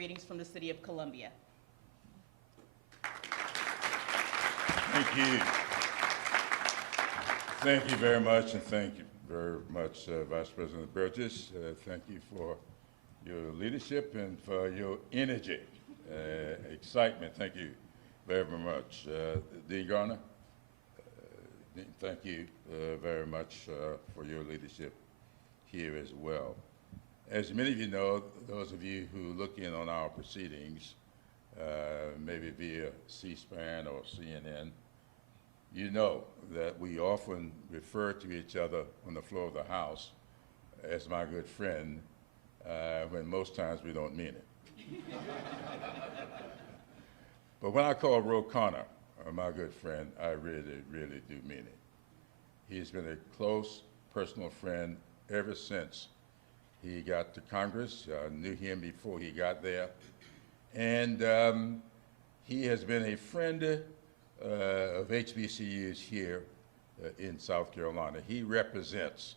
Greetings from the City of Columbia. Thank you. Thank you very much, and thank you very much, Vice President Burgess. Thank you for your leadership and for your energy, excitement. Thank you very much. Dean Garner, thank you very much for your leadership here as well. As many of you know, those of you who look in on our proceedings, maybe via C-SPAN or CNN, you know that we often refer to each other on the floor of the House as my good friend, when most times we don't mean it. But when I call Khanna my good friend, I really, really do mean it. He's been a close personal friend ever since he got to Congress. I knew him before he got there. And he has been a friend of HBCUs here in South Carolina. He represents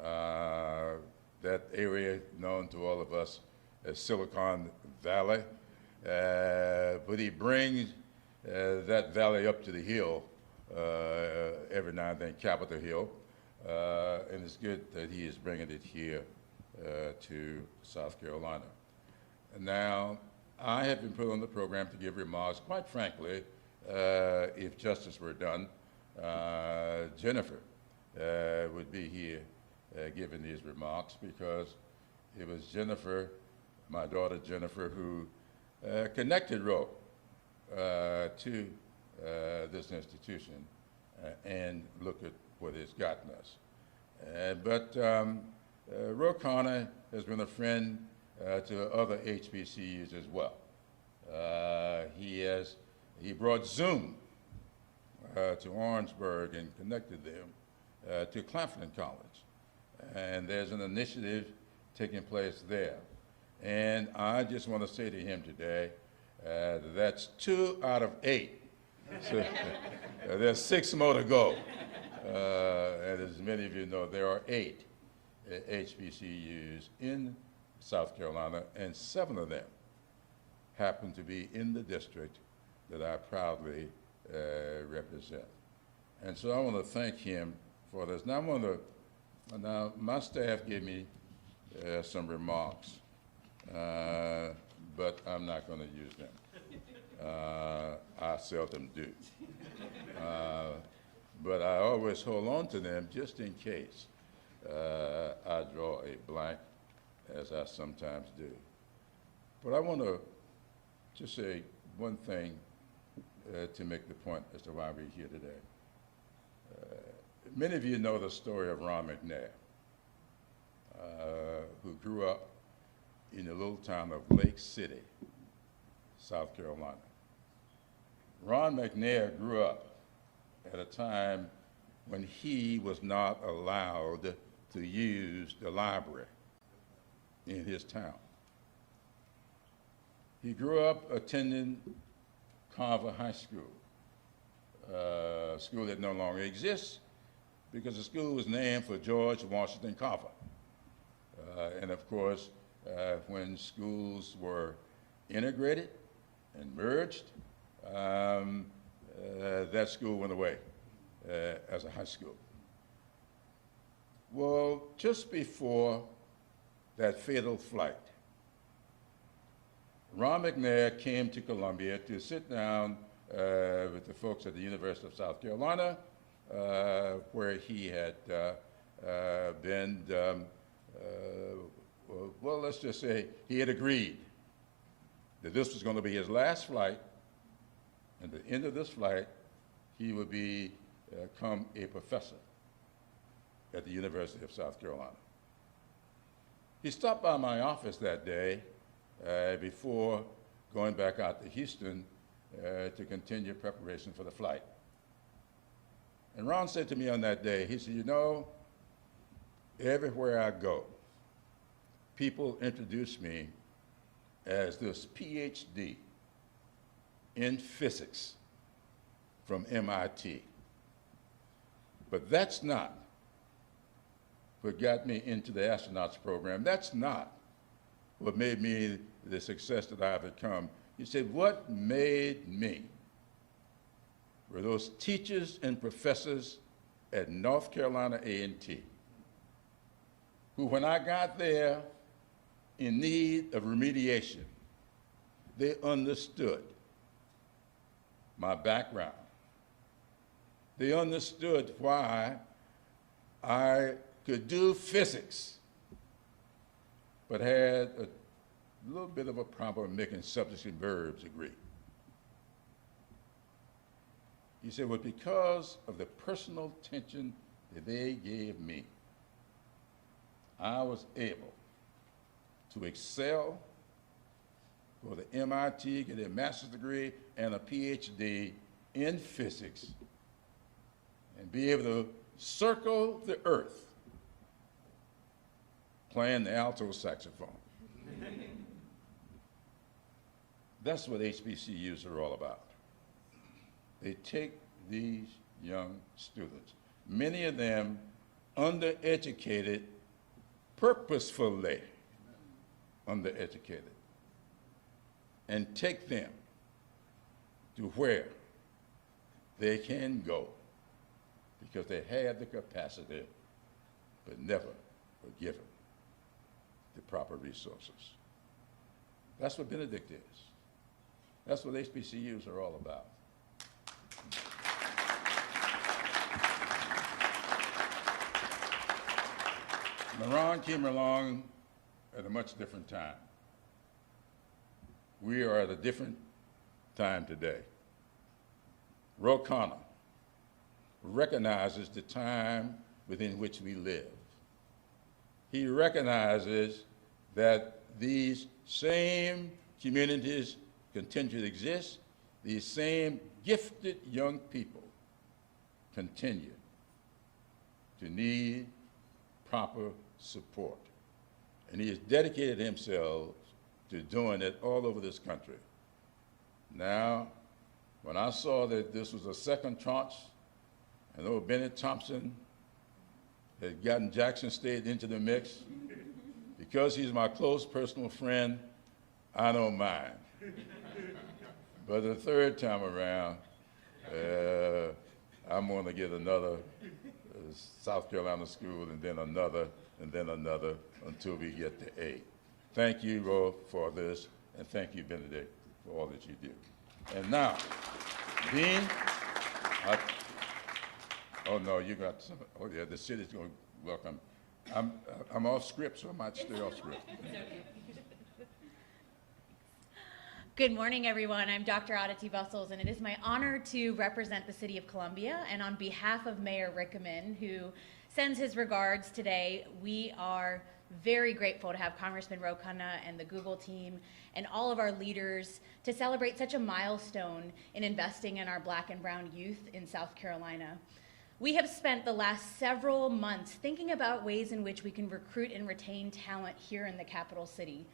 that area known to all of us as Silicon Valley, but he brings that valley up to the hill every now and then, Capitol Hill, and it's good that he is bringing it here to South Carolina. And now, I have been put on the program to give remarks. Quite frankly, if justice were done, Jennifer would be here giving these remarks, because it was Jennifer, my daughter Jennifer, who connected Ro to this institution, and look at what it's gotten us. But Khanna has been a friend to other HBCUs as well. He brought Zoom to Orangeburg and connected them to Clyburn College. And there's an initiative taking place there. And I just want to say to him today, that's 2 out of 8. So, there's 6 more to go. And as many of you know, there are 8 HBCUs in South Carolina, and 7 of them happen to be in the district that I proudly represent. And so I want to thank him for this. Now my staff gave me some remarks, but I'm not going to use them. I seldom do. But I always hold on to them just in case I draw a blank, as I sometimes do. But I want to just say one thing to make the point as to why we're here today. Many of you know the story of Ron McNair, who grew up in the little town of Lake City, South Carolina. Ron McNair grew up at a time when he was not allowed to use the library in his town. He grew up attending Carver High School, a school that no longer exists because the school was named for George Washington Carver. And of course, when schools were integrated and merged, that school went away as a high school. Well, just before that fatal flight, Ron McNair came to Columbia to sit down with the folks at the University of South Carolina, where he had been, well, let's just say he had agreed that this was going to be his last flight, and at the end of this flight, he would become a professor at the University of South Carolina. He stopped by my office that day before going back out to Houston to continue preparation for the flight. And Ron said to me on that day, he said, you know, everywhere I go, people introduce me as this PhD in physics from MIT. But that's not what got me into the astronauts program. That's not what made me the success that I have become. He said, what made me were those teachers and professors at North Carolina A&T, who when I got there in need of remediation, they understood my background. They understood why I could do physics, but had a little bit of a problem making subjects and verbs agree. He said, well, because of the personal attention that they gave me, I was able to excel, go to MIT, get a master's degree and a PhD in physics, and be able to circle the earth playing the alto saxophone. That's what HBCUs are all about. They take these young students, many of them undereducated, purposefully undereducated, and take them to where they can go because they had the capacity but never were given the proper resources. That's what Benedict is. That's what HBCUs are all about. Maron came along at a much different time. We are at a different time today. Khanna recognizes the time within which we live. He recognizes that these same communities continue to exist, these same gifted young people continue to need proper support. And he has dedicated himself to doing it all over this country. Now, when I saw that this was a second tranche, and old Bennett Thompson had gotten Jackson State into the mix, because he's my close personal friend, I don't mind. But the third time around, I'm going to get another South Carolina school, and then another, until we get to 8. Thank you, Ro, for this, and thank you, Benedict, for all that you do. And now, Dean, oh no, you got some, oh yeah, the city's going to welcome. I'm off script, so I might stay off script. Good morning, everyone. I'm Dr. Aditi Bustles, and it is my honor to represent the City of Columbia. And on behalf of Mayor Rickaman, who sends his regards today, we are very grateful to have Congressman Khanna and the Google team and all of our leaders to celebrate such a milestone in investing in our Black and brown youth in South Carolina. We have spent the last several months thinking about ways in which we can recruit and retain talent here in the capital city.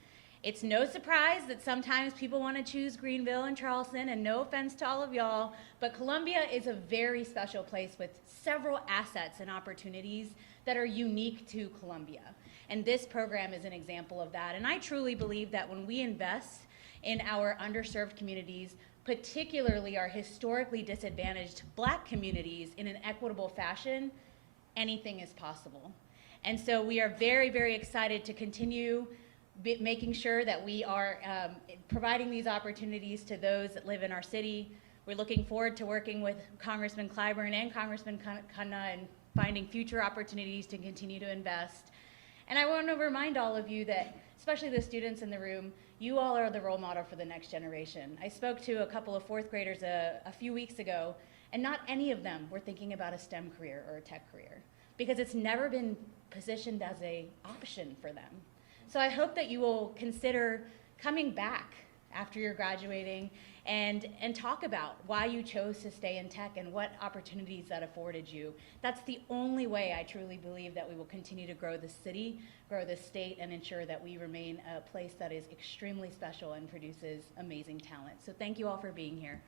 It's no surprise that sometimes people want to choose Greenville and Charleston, and no offense to all of y'all, but Columbia is a very special place with several assets and opportunities that are unique to Columbia. And this program is an example of that. And I truly believe that when we invest in our underserved communities, particularly our historically disadvantaged Black communities, in an equitable fashion, anything is possible. And so we are very, very excited to continue making sure that we are providing these opportunities to those that live in our city. We're looking forward to working with Congressman Clyburn and Congressman Khanna and finding future opportunities to continue to invest. And I want to remind all of you that, especially the students in the room, you all are the role model for the next generation. I spoke to a couple of fourth graders a few weeks ago, and not any of them were thinking about a STEM career or a tech career, because it's never been positioned as an option for them. So I hope that you will consider coming back after you're graduating and talk about why you chose to stay in tech and what opportunities that afforded you. That's the only way I truly believe that we will continue to grow the city, grow the state, and ensure that we remain a place that is extremely special and produces amazing talent. So thank you all for being here.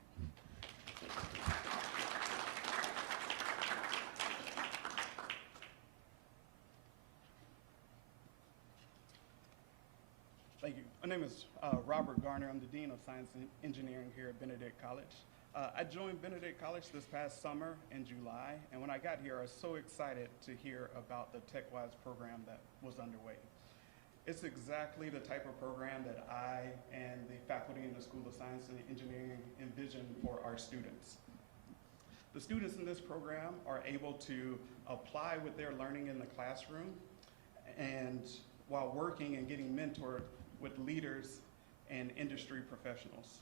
Thank you. My name is Robert Garner. I'm the Dean of Science and Engineering here at Benedict College. I joined Benedict College this past summer in July, and when I got here, I was so excited to hear about the TechWise program that was underway. It's exactly the type of program that I and the faculty in the School of Science and Engineering envision for our students. The students in this program are able to apply what they're learning in the classroom and while working and getting mentored with leaders and industry professionals.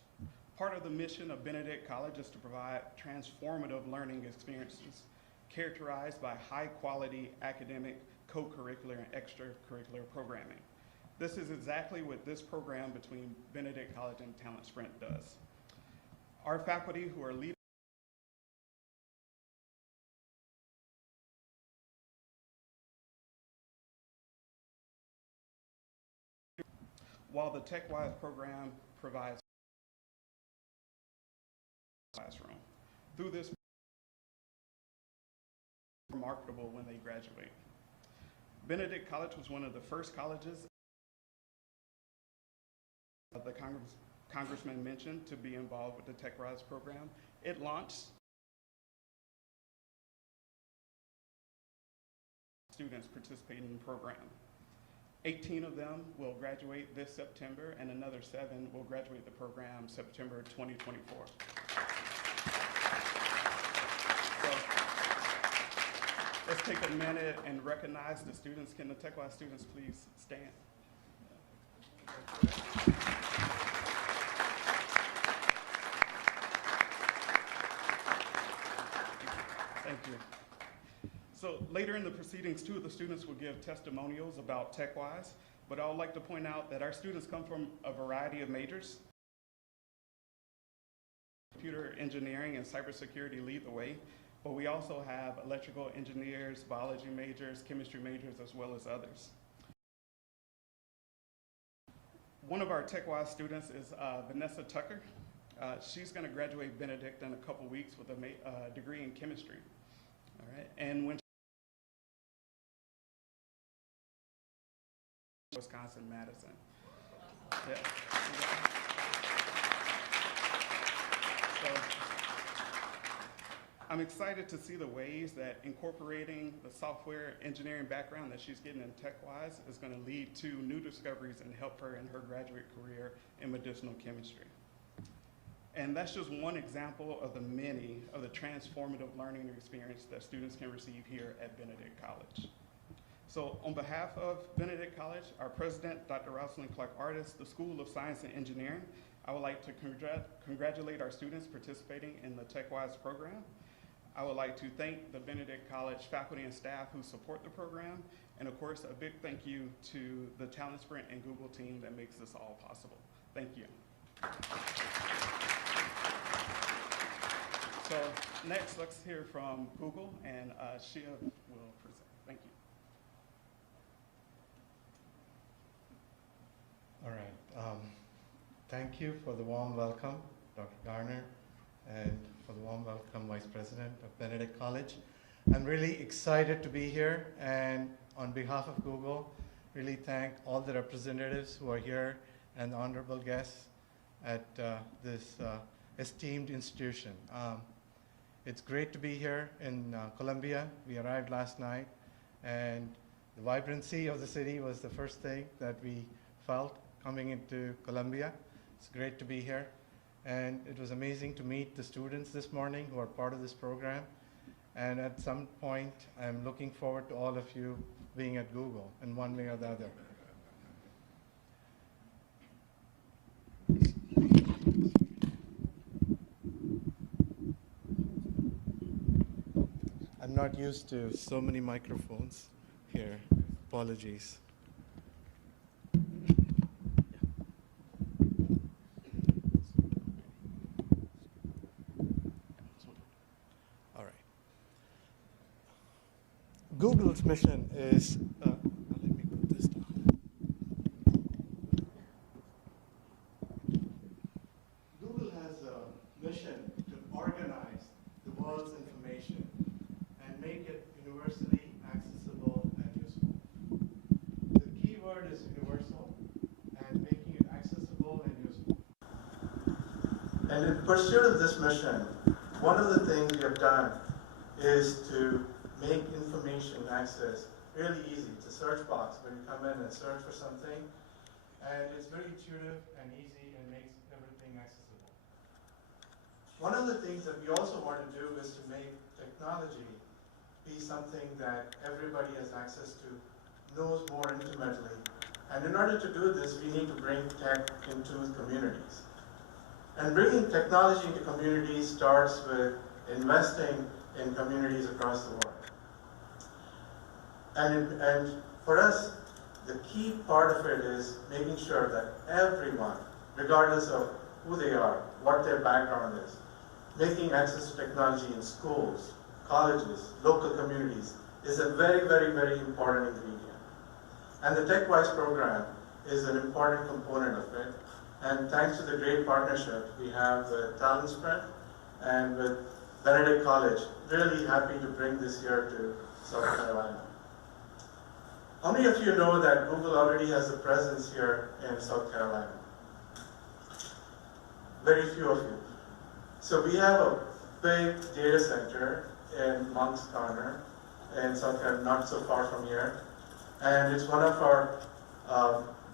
Part of the mission of Benedict College is to provide transformative learning experiences characterized by high-quality academic, co-curricular, and extracurricular programming. This is exactly what this program between Benedict College and Talent Sprint does. Our faculty who are leaders while the TechWise program provides classroom. Through this, remarkable when they graduate. Benedict College was one of the first colleges the Congressman mentioned to be involved with the TechWise program. It launched students participating in the program. 18 of them will graduate this September, and another 7 will graduate the program September 2024. So let's take a minute and recognize the students. Can the TechWise students please stand? Thank you. So later in the proceedings, 2 of the students will give testimonials about TechWise, but I would like to point out that our students come from a variety of majors. Computer engineering and cybersecurity lead the way, but we also have electrical engineers, biology majors, chemistry majors, as well as others. One of our TechWise students is Vanessa Tucker. She's going to graduate Benedict in a couple weeks with a degree in chemistry. All right, and when Wisconsin-Madison. Yeah. So I'm excited to see the ways that incorporating the software engineering background that she's getting in TechWise is going to lead to new discoveries and help her in her graduate career in medicinal chemistry. And that's just one example of the many of the transformative learning experience that students can receive here at Benedict College. So on behalf of Benedict College, our president, Dr. Rosalind Clark-Artis, the School of Science and Engineering, I would like to congratulate our students participating in the TechWise program. I would like to thank the Benedict College faculty and staff who support the program, and of course, a big thank you to the Talent Sprint and Google team that makes this all possible. Thank you. So next, let's hear from Google, and Shia will present. Thank you. All right. Thank you for the warm welcome, Dr. Garner, and for the warm welcome, Vice President of Benedict College. I'm really excited to be here, and on behalf of Google, really thank all the representatives who are here and the honorable guests at this esteemed institution. It's great to be here in Columbia. We arrived last night, and the vibrancy of the city was the first thing that we felt coming into Columbia. It's great to be here. And it was amazing to meet the students this morning who are part of this program. And at some point, I'm looking forward to all of you being at Google in one way or the other. I'm not used to so many microphones here. Apologies. All right. Google's mission is, let me put this down. Google has a mission to organize the world's information and make it universally accessible and useful. The key word is universal, and making it accessible And in pursuit of this mission, one of the things we have done is to make information access really easy. It's a search box where you come in and search for something, and it's very intuitive and easy and makes everything accessible. One of the things that we also want to do is to make technology be something that everybody has access to, knows more intimately. And in order to do this, we need to bring tech into communities. And bringing technology into communities starts with investing in communities across the world. And for us, the key part of it is making sure that everyone, regardless of who they are, what their background is, making access to technology in schools, colleges, local communities is a very, very, very important ingredient. And the TechWise program is an important component of it. And thanks to the great partnership we have with Talent Sprint and with Benedict College, really happy to bring this here to South Carolina. How many of you know that Google already has a presence here in South Carolina? Very few of you. So we have a big data center in Moncks Corner in South Carolina, not so far from here. And it's one of our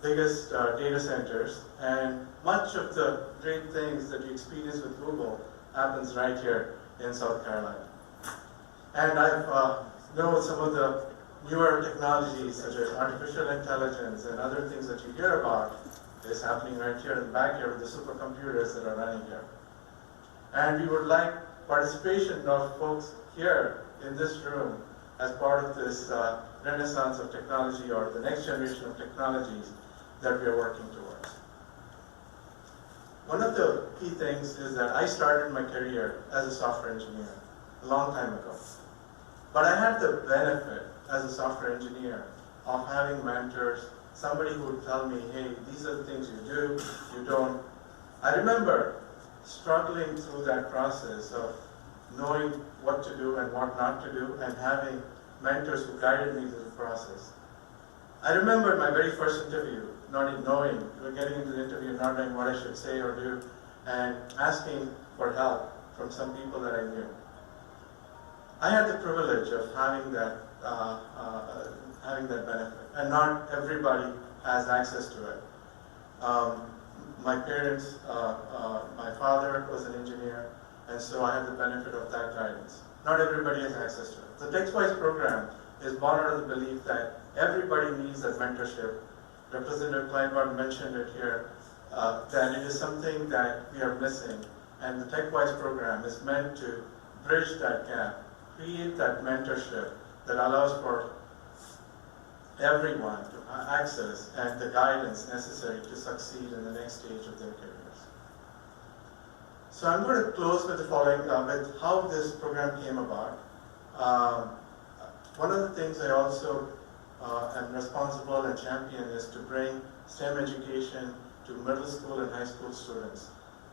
biggest data centers. And much of the great things that you experience with Google happens right here in South Carolina. And I've know some of the newer technologies such as artificial intelligence and other things that you hear about is happening right here in the back here with the supercomputers that are running here. And we would like participation of folks here in this room as part of this renaissance of technology or the next generation of technologies that we are working towards. One of the key things is that I started my career as a software engineer a long time ago. But I had the benefit as a software engineer of having mentors, somebody who would tell me, hey, these are the things you do, you don't. I remember struggling through that process of knowing what to do and what not to do and having mentors who guided me through the process. I remember my very first interview, not even knowing, getting into the interview, not knowing what I should say or do, and asking for help from some people that I knew. I had the privilege of having that benefit, and not everybody has access to it. My parents, my father was an engineer, and so I had the benefit of that guidance. Not everybody has access to it. The TechWise program is born out of the belief that everybody needs that mentorship. Representative Clyburn mentioned it here, that it is something that we are missing, and the TechWise program is meant to bridge that gap, create that mentorship that allows for everyone to access and the guidance necessary to succeed in the next stage of their careers. So I'm going to close with the following, with how this program came about. One of the things I also am responsible and champion is to bring STEM education to middle school and high school students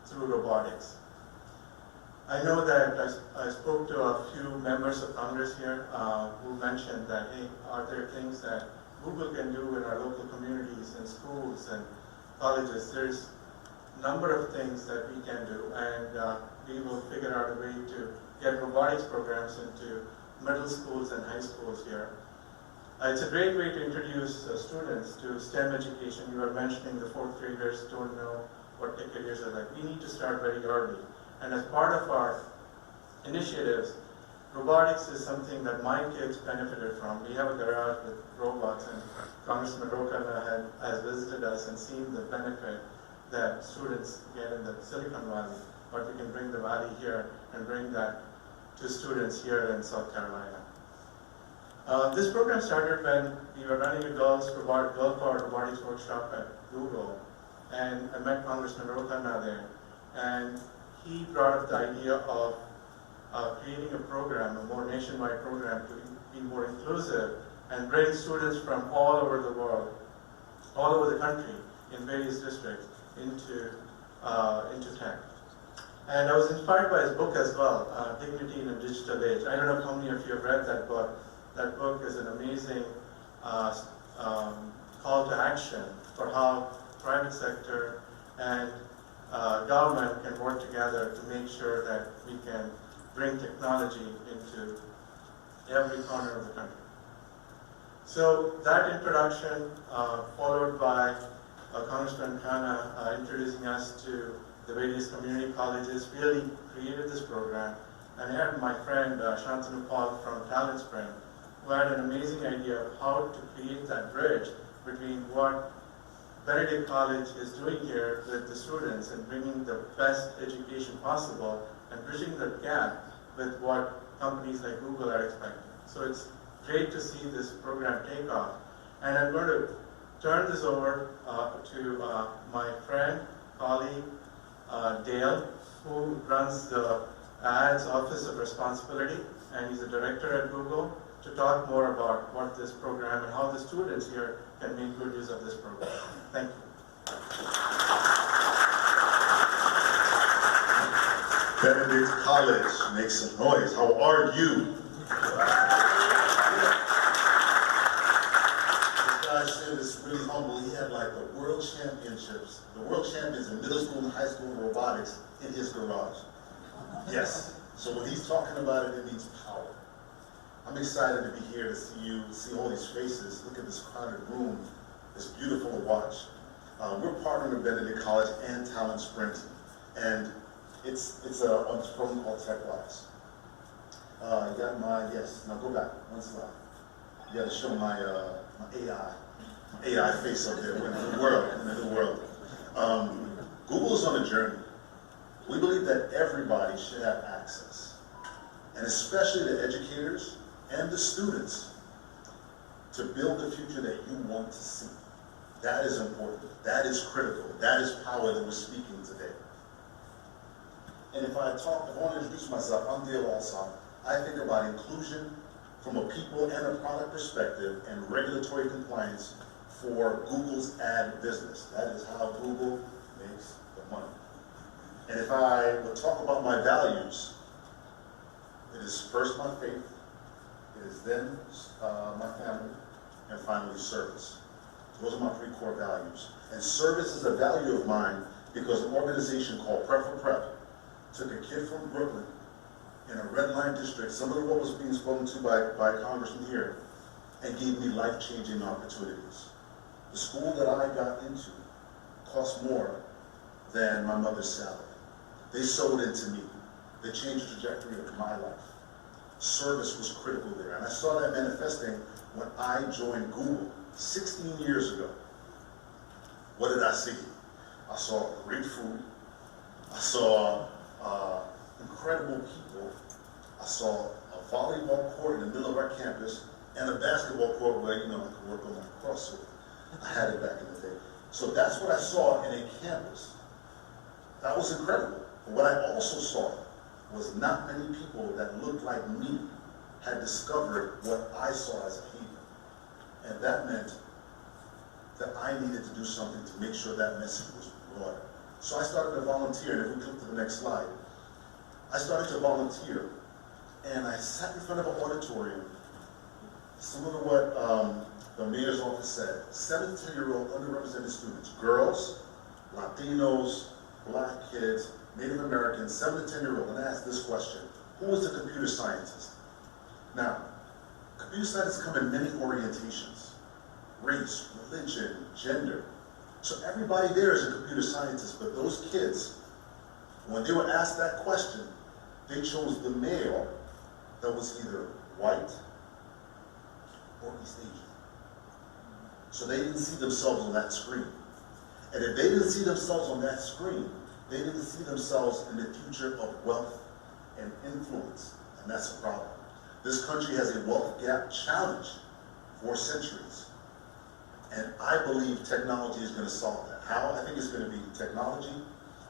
through robotics. I know that I spoke to a few members of Congress here who mentioned that, hey, are there things that Google can do in our local communities and schools and colleges? There's a number of things that we can do, and we will figure out a way to get robotics programs into middle schools and high schools here. It's a great way to introduce students to STEM education. You were mentioning the fourth graders don't know what their careers are like. We need to start very early. And as part of our initiatives, robotics is something that my kids benefited from. We have a garage with robots, and Congressman Khanna has visited us and seen the benefit that students get in the Silicon Valley, but we can bring the valley here and bring that to students here in South Carolina. This program started when we were running a girl-powered robotics workshop at Google, and I met Congressman Khanna there, and he brought up the idea of creating a program, a more nationwide program to be more inclusive and bring students from all over the world, all over the country, in various districts, into tech. And I was inspired by his book as well, Dignity in a Digital Age. I don't know how many of you have read that book. That book is an amazing call to action for how private sector and government can work together to make sure that we can bring technology into every corner of the country. So that introduction, followed by Congressman Khanna introducing us to the various community colleges, really created this program. And I had my friend Shantanu Paul from Talent Spring, who had an amazing idea of how to create that bridge between what Benedict College is doing here with the students and bringing the best education possible and bridging the gap with what companies like Google are expecting. So it's great to see this program take off. And I'm going to turn this over to my friend, colleague, Dale, who runs the Ads Office of Responsibility, and he's a director at Google, to talk more about what this program and how the students here can make good use of this program. Thank you. Benedict College, make some noise. How are you? This guy said it's really humble. He had like the world championships, the world champions in middle school and high school robotics in his garage. Yes. So when he's talking about it, it means power. I'm excited to be here to see you, see all these faces. Look at this crowded room. It's beautiful to watch. We're partnering with Benedict College and Talent Sprint, and it's a program called TechWise. You got my, yes, now go back, one slide. You got to show my, my AI face up there in the new world. Google's on a journey. We believe that everybody should have access, and especially the educators and the students, to build the future that you want to see. That is important. That is critical. That is power that we're speaking today. And if I want to introduce myself, I'm Dale Alsop. I think about inclusion from a people and a product perspective and regulatory compliance for Google's ad business. That is how Google makes the money. And if I would talk about my values, it is first my faith, it is then my family, and finally service. Those are my three core values. And service is a value of mine because an organization called Prep for Prep took a kid from Brooklyn in a red line district, similar to what was being spoken to by Congressman here, and gave me life-changing opportunities. The school that I got into cost more than my mother's salary. They sold into me. They changed the trajectory of my life. Service was critical there, and I saw that manifesting when I joined Google 16 years ago. What did I see? I saw great food. I saw incredible people. I saw a volleyball court in the middle of our campus and a basketball court where, I could work on my crossover. I had it back in the day. So that's what I saw in a campus. That was incredible. But what I also saw was not many people that looked like me had discovered what I saw as a haven. And that meant that I needed to do something to make sure that message was broader. So I started to volunteer, and if we click to the next slide, I started to volunteer, and I sat in front of an auditorium, similar to what the mayor's office said, 7 to 10-year-old underrepresented students, girls, Latinos, Black kids, Native Americans, 7 to 10-year-old, and I asked this question: who was the computer scientist? Now, computer scientists come in many orientations: race, religion, gender. So everybody there is a computer scientist, but those kids, when they were asked that question, they chose the male that was either white or East Asian. So they didn't see themselves on that screen. And if they didn't see themselves on that screen, they didn't see themselves in the future of wealth and influence, and that's a problem. This country has a wealth gap challenge for centuries, and I believe technology is going to solve that. How? I think it's going to be technology,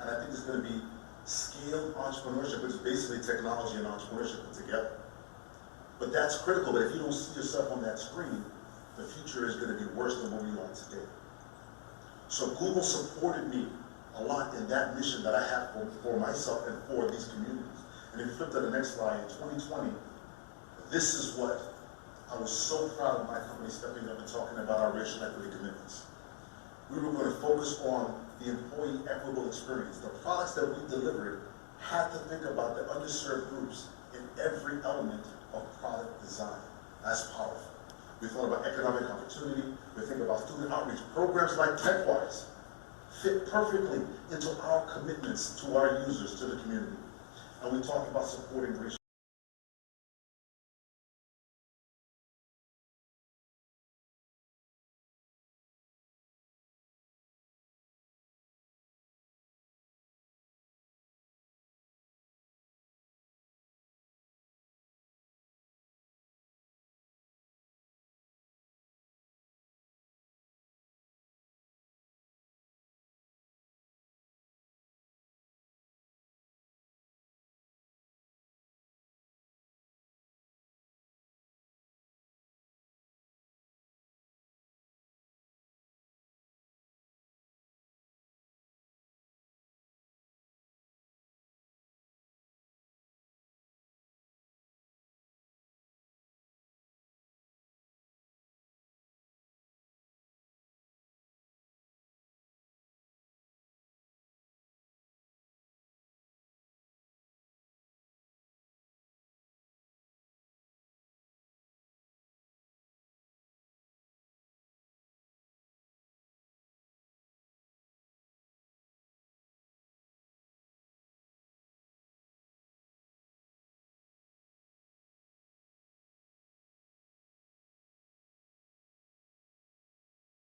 and I think it's going to be scaled entrepreneurship, which is basically technology and entrepreneurship put together. But that's critical, but if you don't see yourself on that screen, the future is going to be worse than what we are today. So Google supported me a lot in that mission that I have for myself and for these communities. And if you flip to the next slide, in 2020, this is what I was so proud of my company stepping up and talking about our racial equity commitments. We were going to focus on the employee equitable experience. The products that we delivered had to think about the underserved groups in every element of product design. That's powerful. We thought about economic opportunity. We think about student outreach. Programs like TechWise fit perfectly into our commitments to our users, to the community. And we talked about supporting racial.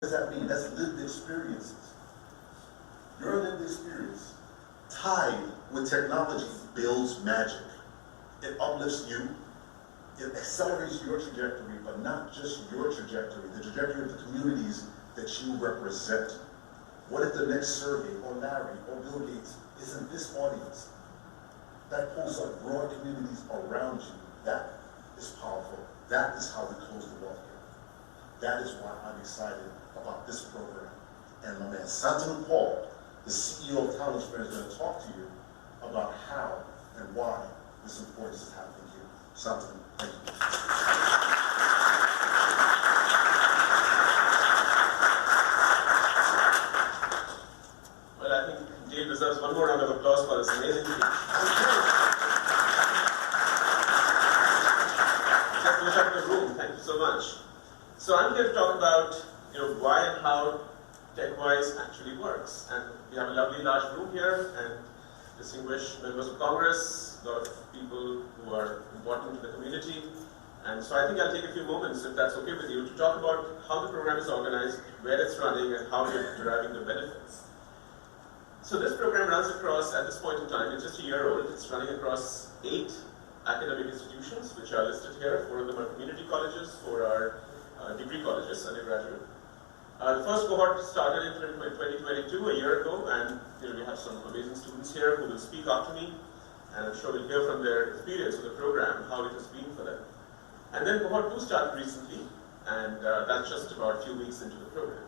What does that mean? That's lived experiences. Your lived experience tied with technology builds magic. It uplifts you. It accelerates your trajectory, but not just your trajectory, the trajectory of the communities that you represent. What if the next survey, or Larry, or Bill Gates, is in this audience? That pulls up broad communities around you. That is powerful. That is how we close the wealth gap. That is why I'm excited about this program. And my man, Santanu Paul, the CEO of College Fair, is going to talk to you about how and why this importance is happening here. Santanu, thank you. Well, I think Dave deserves one more round of applause for this amazing speech. Just look at the room. Thank you so much. So I'm here to talk about why and how TechWise actually works. And we have a lovely large room here and distinguished members of Congress, a lot of people who are important to the community. And so I think I'll take a few moments, if that's okay with you, to talk about how the program is organized, where it's running, and how we're deriving the benefits. So this program runs across, at this point in time, it's just a year old. It's running across 8 academic institutions, which are listed here. 4 of them are community colleges, 4 are degree colleges, undergraduate. The first cohort started in 2022, a year ago, and we have some amazing students here who will speak after me, and I'm sure we'll hear from their experience with the program, how it has been for them. And then cohort 2 started recently, and that's just about a few weeks into the program.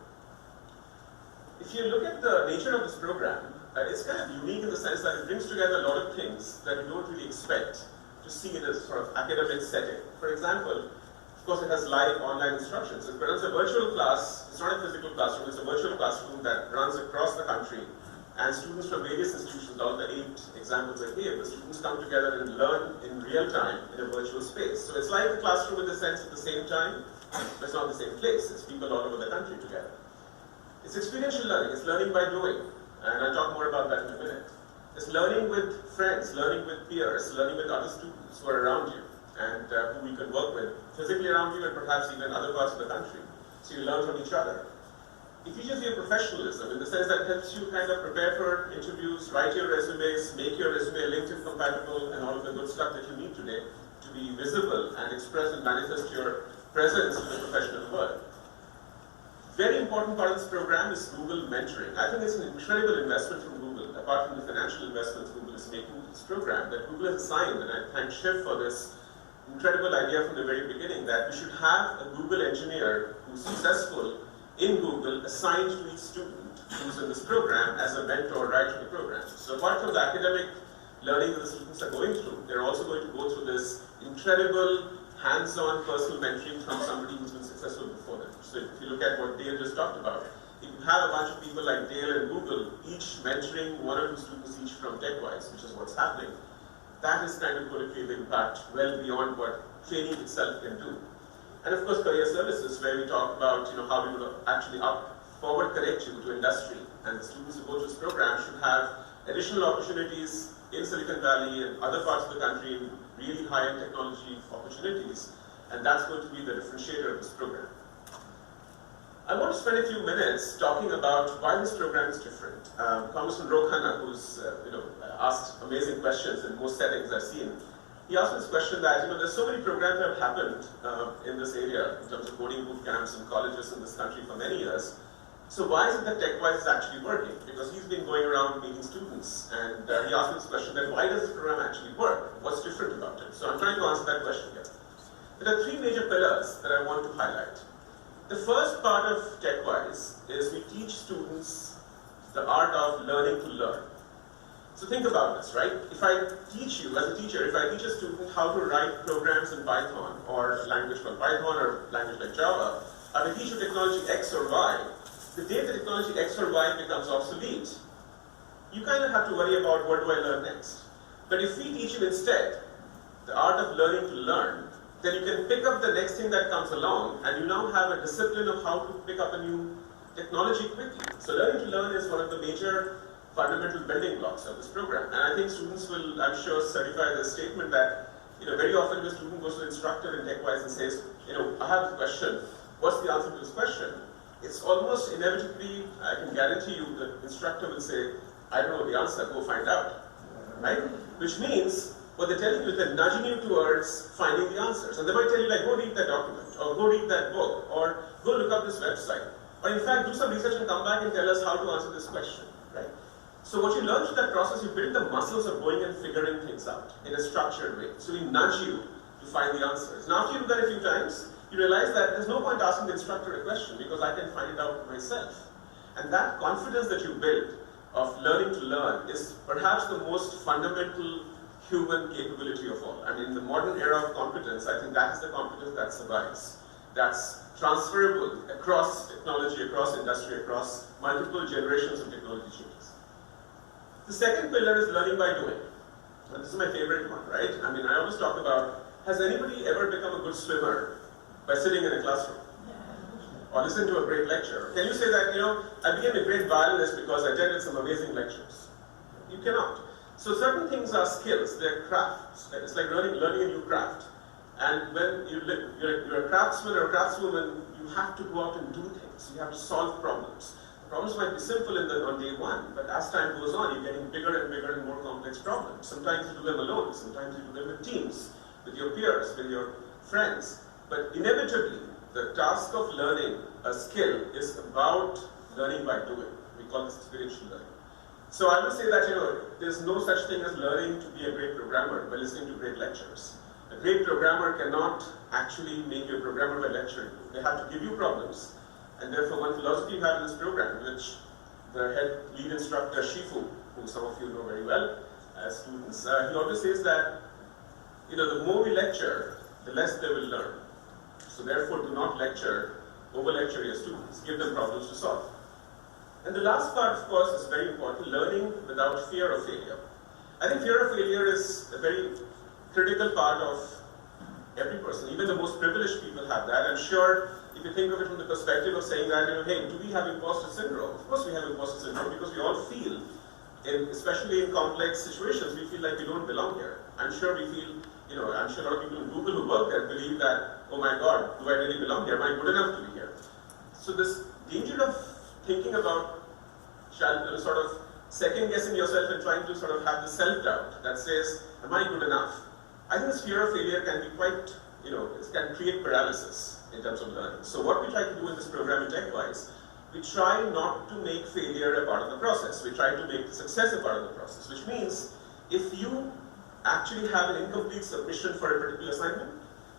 If you look at the nature of this program, it's kind of unique in the sense that it brings together a lot of things that you don't really expect to see in a sort of academic setting. For example, of course, it has live online instructions. It runs a virtual class. It's not a physical classroom. It's a virtual classroom that runs across the country. And students from various institutions, all the 8 examples I gave, the students come together and learn in real time in a virtual space. So it's like a classroom in the sense at the same time, but it's not the same place. It's people all over the country together. It's experiential learning. It's learning by doing. And I'll talk more about that in a minute. It's learning with friends, learning with peers, learning with other students who are around you and who we can work with physically around you and perhaps even in other parts of the country. So you learn from each other. It teaches you professionalism in the sense that it helps you kind of prepare for interviews, write your resumes, make your resume LinkedIn compatible, and all of the good stuff that you need today to be visible and express and manifest your presence in the professional world. Very important part of this program is Google mentoring. I think it's an incredible investment from Google, apart from the financial investments Google is making in this program, that Google has assigned, and I thank Shiv for this incredible idea from the very beginning, that we should have a Google engineer who's successful in Google assigned to each student who's in this program as a mentor right through the program. So apart from the academic learning that the students are going through, they're also going to go through this incredible hands-on personal mentoring from somebody who's been successful before them. So if you look at what Dale just talked about, if you have a bunch of people like Dale and Google, each mentoring one or two students each from TechWise, which is what's happening, that is kind of going to create impact well beyond what training itself can do. And of course, career services, where we talk about how we would actually forward connect you to industry. And the students who go to this program should have additional opportunities in Silicon Valley and other parts of the country in really high-end technology opportunities. And that's going to be the differentiator of this program. I want to spend a few minutes talking about why this program is different. Congressman Khanna, who's asked amazing questions in most settings I've seen, he asked this question that there's so many programs that have happened in this area in terms of coding boot camps and colleges in this country for many years. So why is it that TechWise is actually working? Because he's been going around meeting students, and he asked me this question: that why does this program actually work? What's different about it? So I'm trying to answer that question here. There are three major pillars that I want to highlight. The first part of TechWise is we teach students the art of learning to learn. So think about this, right? If I teach you, as a teacher, if I teach a student how to write programs in Python, or a language called Python, or a language like Java, I will teach you technology X or Y. The day the technology X or Y becomes obsolete, you kind of have to worry about what do I learn next. But if we teach you instead the art of learning to learn, then you can pick up the next thing that comes along, and you now have a discipline of how to pick up a new technology quickly. So learning to learn is one of the major fundamental building blocks of this program. And I think students will, I'm sure, certify this statement that very often the student goes to the instructor in TechWise and says, I have a question, what's the answer to this question? It's almost inevitably, I can guarantee you, the instructor will say, I don't know the answer, go find out, right? Which means, what they're telling you is they're nudging you towards finding the answers. And they might tell you, like, go read that document, or go read that book, or go look up this website. Or in fact, do some research and come back and tell us how to answer this question, right? So what you learn through that process, you build the muscles of going and figuring things out in a structured way. So we nudge you to find the answers. Now after you do that a few times, you realize that there's no point asking the instructor a question because I can find it out myself. And that confidence that you build of learning to learn is perhaps the most fundamental human capability of all. I mean, in the modern era of competence, I think that is the competence that survives. That's transferable across technology, across industry, across multiple generations of technology changes. The second pillar is learning by doing. And this is my favorite one, right? I mean, I always talk about, has anybody ever become a good swimmer by sitting in a classroom? Or listen to a great lecture? Can you say that, I became a great violinist because I attended some amazing lectures? You cannot. So certain things are skills, they're crafts. It's like learning a new craft. And when you're a craftsman or a craftswoman, you have to go out and do things. You have to solve problems. The problems might be simple on day one, but as time goes on, you're getting bigger and bigger and more complex problems. Sometimes you do them alone, sometimes you do them with teams, with your peers, with your friends. But inevitably, the task of learning a skill is about learning by doing. We call this experiential learning. So I would say that, there's no such thing as learning to be a great programmer by listening to great lectures. A great programmer cannot actually make you a programmer by lecturing. They have to give you problems. And therefore, one philosophy you have in this program, which the head lead instructor, Shifu, who some of you know very well as students, he always says that, the more we lecture, the less they will learn. So therefore, do not over-lecture your students. Give them problems to solve. And the last part, of course, is very important, learning without fear of failure. I think fear of failure is a very critical part of every person. Even the most privileged people have that. I'm sure if you think of it from the perspective of saying that, hey, do we have imposter syndrome? Of course we have imposter syndrome because we all feel, especially in complex situations, we feel like we don't belong here. I'm sure we feel, I'm sure a lot of people in Google who work there believe that, oh my God, do I really belong here? Am I good enough to be here? So this danger of thinking about sort of second-guessing yourself and trying to sort of have the self-doubt that says, am I good enough? I think this fear of failure can be quite, it can create paralysis in terms of learning. So what we try to do in this program in TechWise, we try not to make failure a part of the process. We try to make success a part of the process, which means if you actually have an incomplete submission for a particular assignment,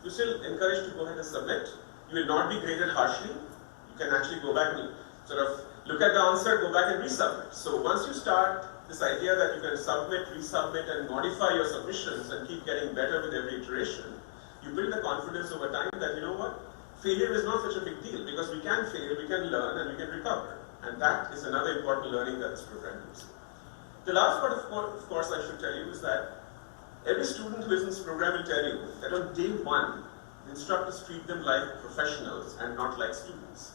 you're still encouraged to go ahead and submit. You will not be graded harshly. You can actually go back and sort of look at the answer, go back and resubmit. So once you start this idea that you can submit, resubmit, and modify your submissions and keep getting better with every iteration, you build the confidence over time that, failure is not such a big deal because we can fail, we can learn, and we can recover. And that is another important learning that this program gives you. The last part, of course, I should tell you is that every student who is in this program will tell you that on day one, the instructors treat them like professionals and not like students.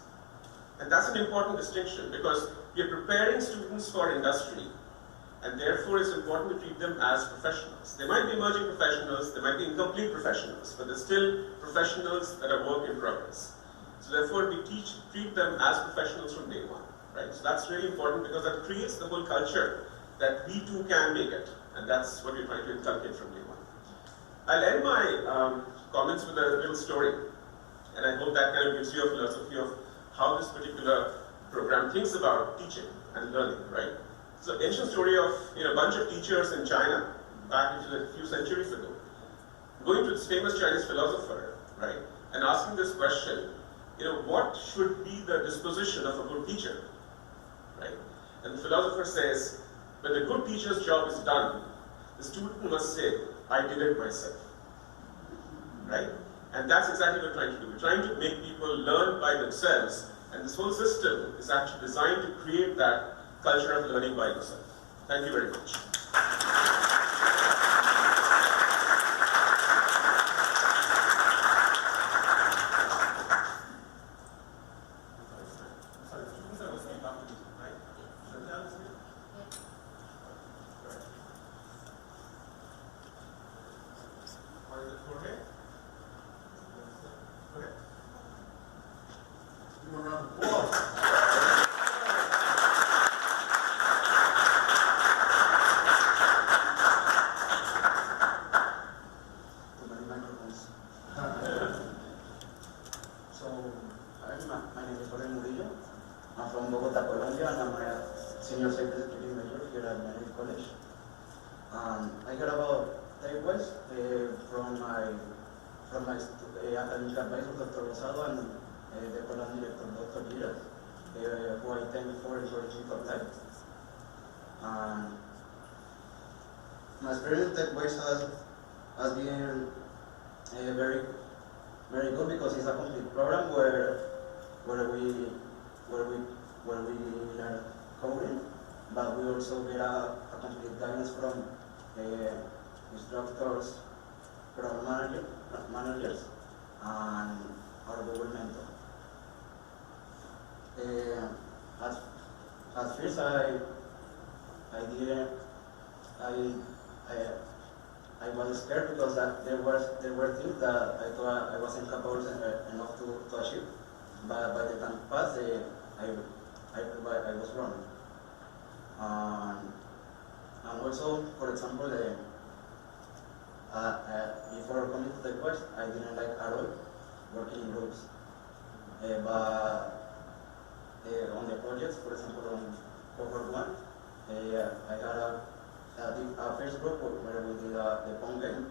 And that's an important distinction because we are preparing students for industry, and therefore it's important to treat them as professionals. They might be emerging professionals, they might be incomplete professionals, but they're still professionals that are work in progress. So therefore we treat them as professionals from day one, right? So that's really important because that creates the whole culture that we too can make it, and that's what we're trying to inculcate from day one. I'll end my comments with a little story, and I hope that kind of gives you a philosophy of how this particular program thinks about teaching and learning, right? So ancient story of a bunch of teachers in China back a few centuries ago, going to this famous Chinese philosopher, right, and asking this question, what should be the disposition of a good teacher, right? And the philosopher says, when the good teacher's job is done, the student must say, I did it myself, right? And that's exactly what we're trying to do. We're trying to make people learn by themselves, and this whole system is actually designed to create that culture of learning by yourself. Thank you very much. Senior Secretary Major here at Benedict College. I heard about TechWise from my academic advisor, Dr. Rosado, and the program director, Dr. Gira, who I thank for encouraging me to apply. My experience at TechWise has been very good because it's a complete program where we learn coding, but we also get a complete guidance from instructors, program managers, and our Google mentor. At first, I was scared because there were things that I thought I wasn't capable enough to achieve, but by the time passed, I was wrong. And also, for example, before coming to the quest, I didn't like at all working in groups. But on the projects, for example, on cohort 1, I had a first group where we did the phone game.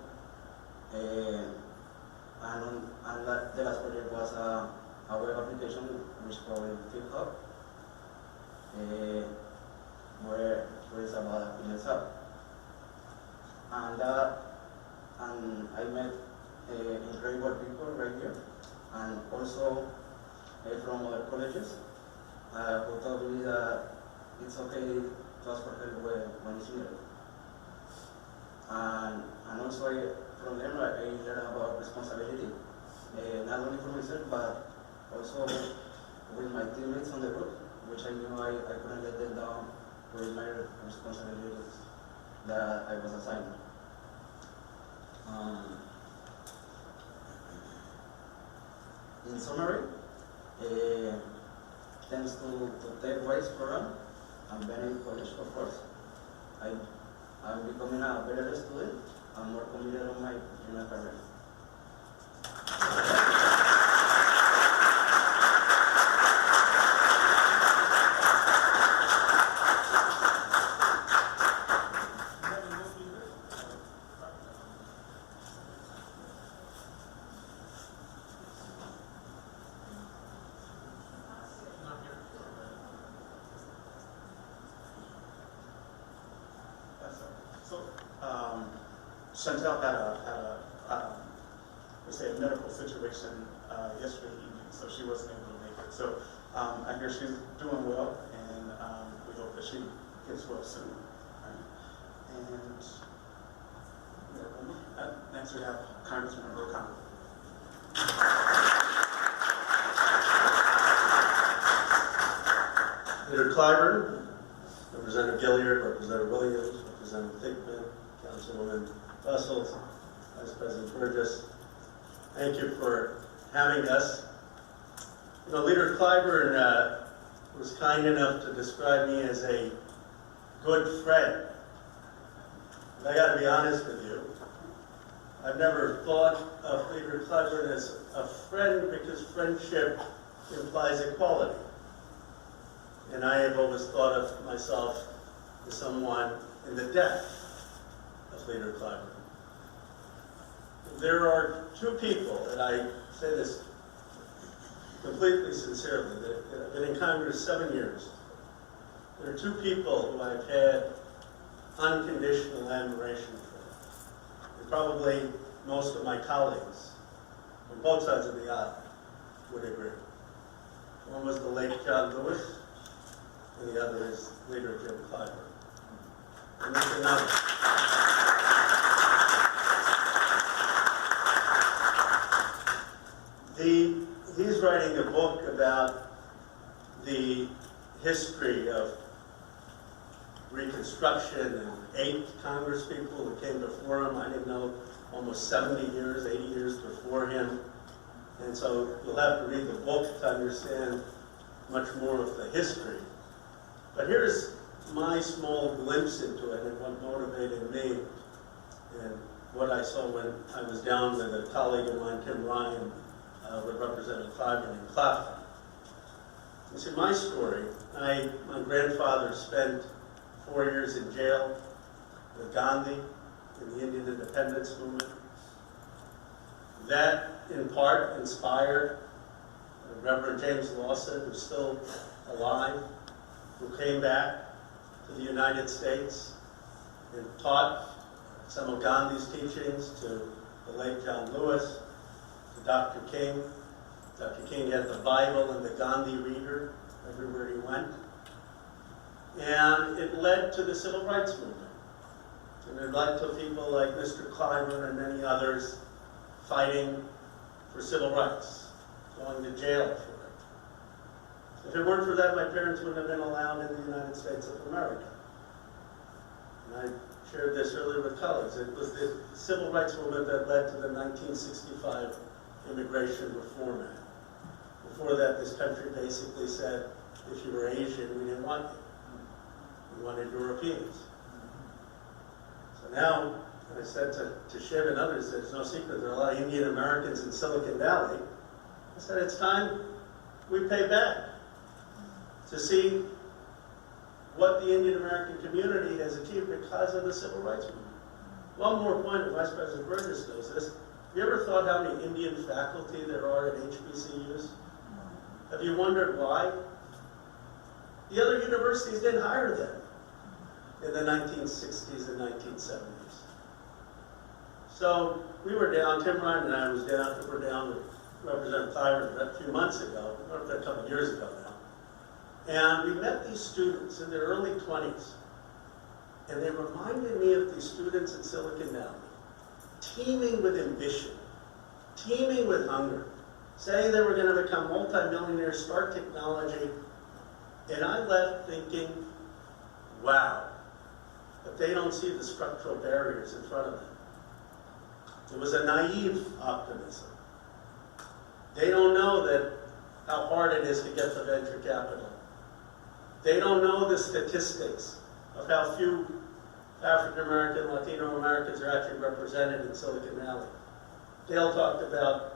And the last project was a web application which called FieldHub, where it's about a fitness app. And I met incredible people right here, and also from other colleges who told me that it's okay to ask for help when it's needed. And also from them I learned about responsibility, not only for myself but also with my teammates on the group, which I knew I couldn't let them down with my responsibilities that I was assigned. In summary, thanks to TechWise Program and Benedict College, of course, I'm becoming a better student and more committed on my career. Chantel had a medical situation yesterday evening, so she wasn't able to make it. So I hear she's doing well, she gets well soon. Right? And next we have Congressman Khanna. Senator Clyburn, Representative Gilliard, Representative Williams, Representative Thigpen, Councilwoman Bustles, Vice President Burgess, thank you for having us. You know, Leader Clyburn was kind enough to describe me as a good friend. And I got to be honest with you, I've never thought of Leader Clyburn as a friend because friendship implies equality. And I have always thought of myself as someone in the depth of Leader Clyburn. There are two people, and I say this completely sincerely, that have been in Congress 7 years. There are two people who I've had unconditional admiration for. And probably most of my colleagues on both sides of the aisle would agree. One was the late John Lewis, and the other is Leader Jim Clyburn. And there's another. He's writing a book about the history of Reconstruction and 8 congresspeople who came before him. I didn't know, almost 70 years, 80 years before him. And so you'll have to read the book to understand much more of the history. But here's my small glimpse into it and what motivated me and what I saw when I was down with a colleague of mine, Tim Ryan, with Representative Clyburn in Claflin. You see, my story, my grandfather spent 4 years in jail with Gandhi in the Indian independence movement. That, in part, inspired Reverend James Lawson, who's still alive, who came back to the United States and taught some of Gandhi's teachings to the late John Lewis, to Dr. King. Dr. King had the Bible and the Gandhi reader everywhere he went. And it led to the Civil Rights Movement. And it led to people like Mr. Clyburn and many others fighting for civil rights, going to jail for it. If it weren't for that, my parents wouldn't have been allowed in the United States of America. And I shared this earlier with colleagues. It was the civil rights movement that led to the 1965 Immigration Reform Act. Before that, this country basically said, if you were Asian, we didn't want you. We wanted Europeans. So now, I said to Shiv and others, there's no secret, there are a lot of Indian Americans in Silicon Valley. I said, it's time we pay back to see what the Indian American community has achieved because of the civil rights movement. One more point, and Vice President Burgess knows this. Have you ever thought how many Indian faculty there are at HBCUs? Have you wondered why? The other universities didn't hire them in the 1960s and 1970s. So we were down, Tim Ryan and I were down with Representative Clyburn a few months ago, or a couple of years ago now. And we met these students in their early 20s. And they reminded me of these students in Silicon Valley, teeming with ambition, teeming with hunger, saying they were going to become multimillionaires, start technology. And I left thinking, wow, but they don't see the structural barriers in front of them. It was a naive optimism. They don't know that how hard it is to get the venture capital. They don't know the statistics of how few African American, Latino Americans are actually represented in Silicon Valley. Dale talked about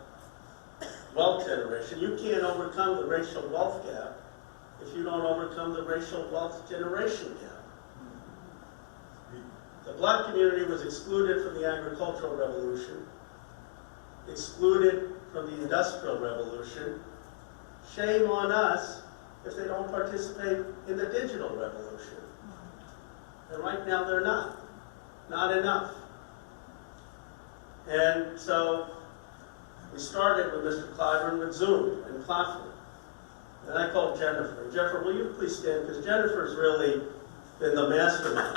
wealth generation. You can't overcome the racial wealth gap if you don't overcome the racial wealth generation gap. The black community was excluded from the agricultural revolution, excluded from the industrial revolution. Shame on us if they don't participate in the digital revolution. And right now they're not enough. And so we started with Mr. Clyburn with Zoom and Claflin. And I called Jennifer. Jennifer, will you please stand? Because Jennifer's really been the mastermind.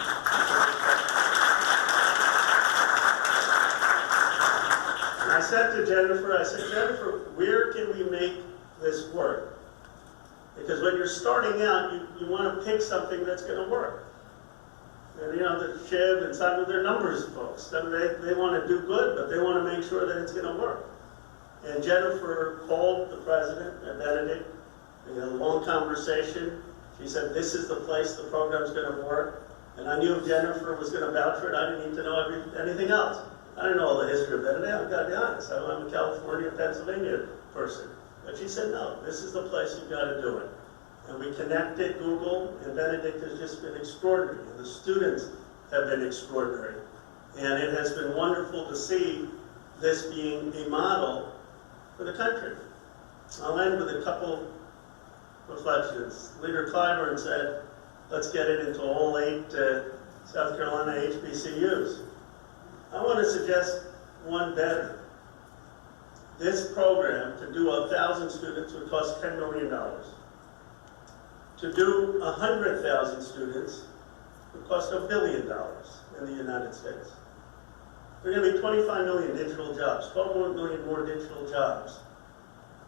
And I said to Jennifer, Jennifer, where can we make this work? Because when you're starting out, you want to pick something that's going to work. And you know, the Shiv and some of their numbers folks, they want to do good, but they want to make sure that it's going to work. And Jennifer called the president at Benedict. We had a long conversation. She said, this is the place the program's going to work. And I knew if Jennifer was going to vouch for it, I didn't need to know anything else. I didn't know all the history of Benedict. I've got to be honest. I'm a California, Pennsylvania person. But she said, no, this is the place you've got to do it. And we connected Google, and Benedict has just been extraordinary. And the students have been extraordinary. And it has been wonderful to see this being a model for the country. I'll end with a couple reflections. Leader Clyburn said, let's get it into all 8 South Carolina HBCUs. I want to suggest one better. This program, to do 1,000 students, would cost $10 million. To do 100,000 students would cost $1 billion in the United States. There are going to be 25 million digital jobs, 12 million more digital jobs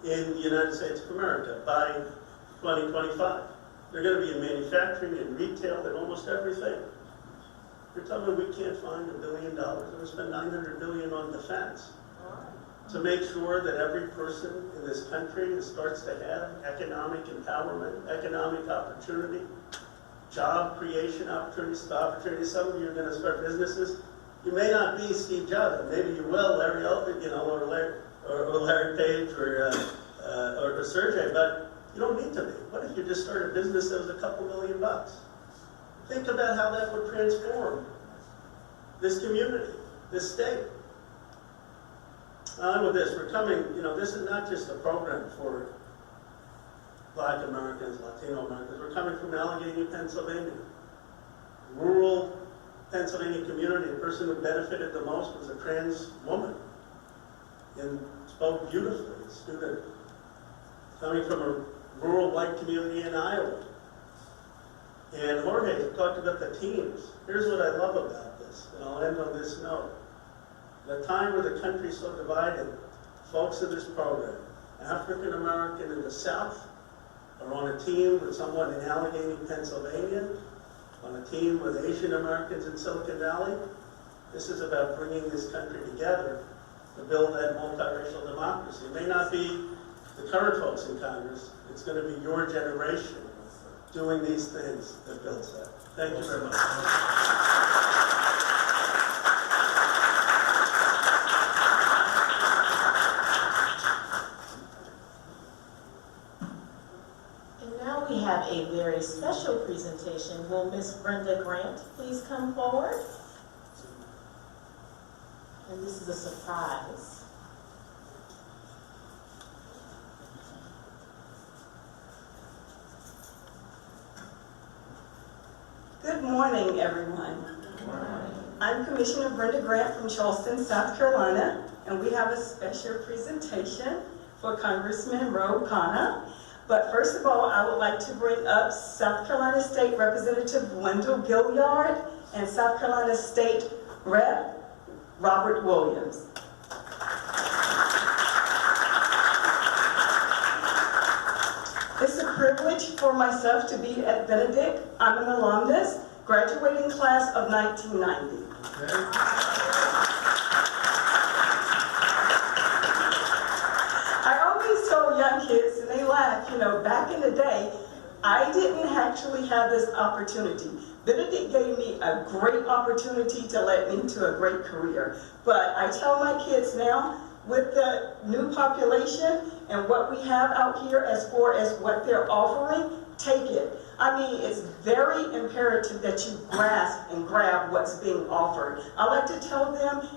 in the United States of America by 2025. They're going to be in manufacturing and retail and almost everything. You're telling me we can't find $1 billion? We're going to spend $900 billion on defense to make sure that every person in this country starts to have economic empowerment, economic opportunity, job creation opportunities. Some of you are going to start businesses. You may not be Steve Jobs, but maybe you will, Larry Elder, or Larry Page, or Sergey, but you don't need to be. What if you just started a business that was a couple $1 million bucks? Think about how that would transform this community, this state. With this, we're coming, this is not just a program for Black Americans, Latino Americans. We're coming from Allegheny, Pennsylvania. Rural Pennsylvania community, the person who benefited the most was a trans woman and spoke beautifully, a student. Coming from a rural white community in Iowa. And Jorge talked about the teams. Here's what I love about this, and I'll end on this note. At a time where the country's so divided, folks in this program, African American in the South, are on a team with someone in Allegheny, Pennsylvania, on a team with Asian Americans in Silicon Valley. This is about bringing this country together to build that multiracial democracy. It may not be the current folks in Congress, it's going to be your generation doing these things that builds that. Thank you very much. We have a very special presentation. Will Miss Brenda Grant please come forward? And this is a surprise. Good morning, everyone. Good morning. I'm Commissioner Brenda Grant from Charleston, South Carolina, and we have a special presentation for Congressman Khanna. But first of all, I would like to bring up South Carolina State Representative Wendell Gilliard and South Carolina State Rep. Robert Williams. It's a privilege for myself to be at Benedict. I'm an alumnus, graduating class of 1990. I always tell young kids, and they laugh, back in the day, I didn't actually have this opportunity. Benedict gave me a great opportunity to lead me to a great career. But I tell my kids now, with the new population and what we have out here as far as what they're offering, take it. I mean, it's very imperative that you grasp and grab what's being offered. I like to tell them,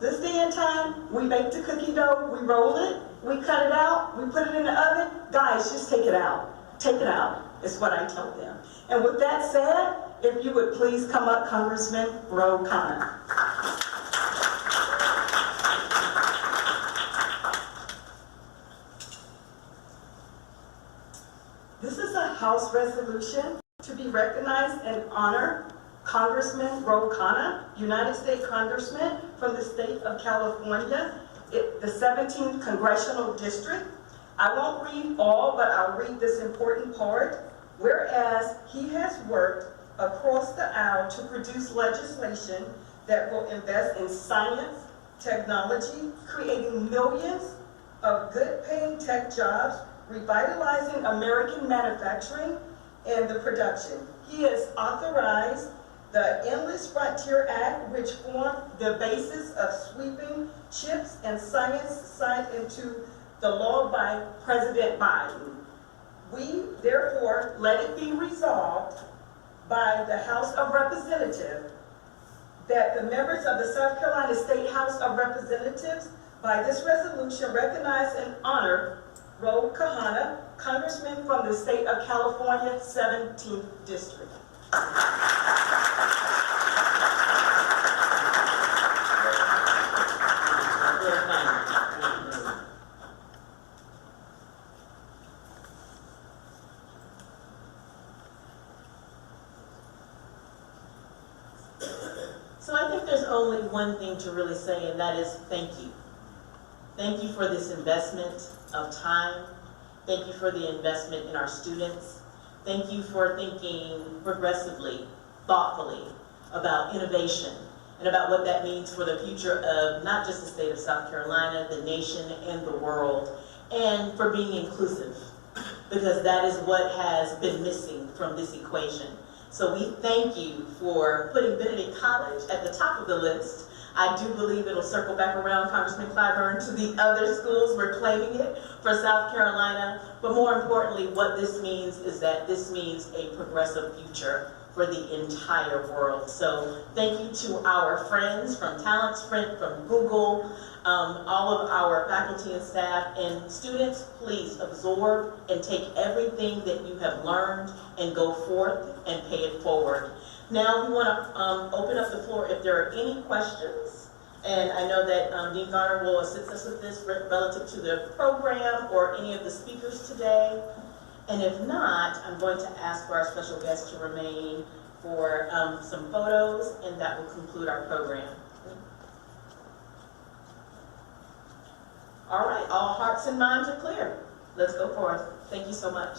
this day and time, we make the cookie dough, we roll it, we cut it out, we put it in the oven. Guys, just take it out. Take it out, is what I tell them. And with that said, if you would please come up, Congressman Khanna. This is a House resolution to be recognized and honor Congressman Khanna, United States Congressman from the state of California, the 17th Congressional District. I won't read all, but I'll read this important part. Whereas he has worked across the aisle to produce legislation that will invest in science, technology, creating millions of good-paying tech jobs, revitalizing American manufacturing and the production. He has authorized the Endless Frontier Act, which formed the basis of sweeping chips and science signed into the law by President Biden. We, therefore, let it be resolved by the House of Representatives that the members of the South Carolina State House of Representatives, by this resolution, recognize and honor Khanna, Congressman from the state of California, 17th District. So I think there's only one thing to really say, and that is thank you. Thank you for this investment of time. Thank you for the investment in our students. Thank you for thinking progressively, thoughtfully about innovation and about what that means for the future of not just the state of South Carolina, the nation, and the world, and for being inclusive, because that is what has been missing from this equation. So we thank you for putting Benedict College at the top of the list. I do believe it'll circle back around, Congressman Clyburn, to the other schools. We're claiming it for South Carolina. But more importantly, what this means is that this means a progressive future for the entire world. So thank you to our friends from Talent Sprint, from Google, all of our faculty and staff, and students, please absorb and take everything that you have learned and go forth and pay it forward. Now we want to open up the floor if there are any questions, and I know that Dean Garner will assist us with this relative to the program or any of the speakers today. And if not, I'm going to ask for our special guest to remain for some photos, and that will conclude our program. All right, all hearts and minds are clear. Let's go forth. Thank you so much.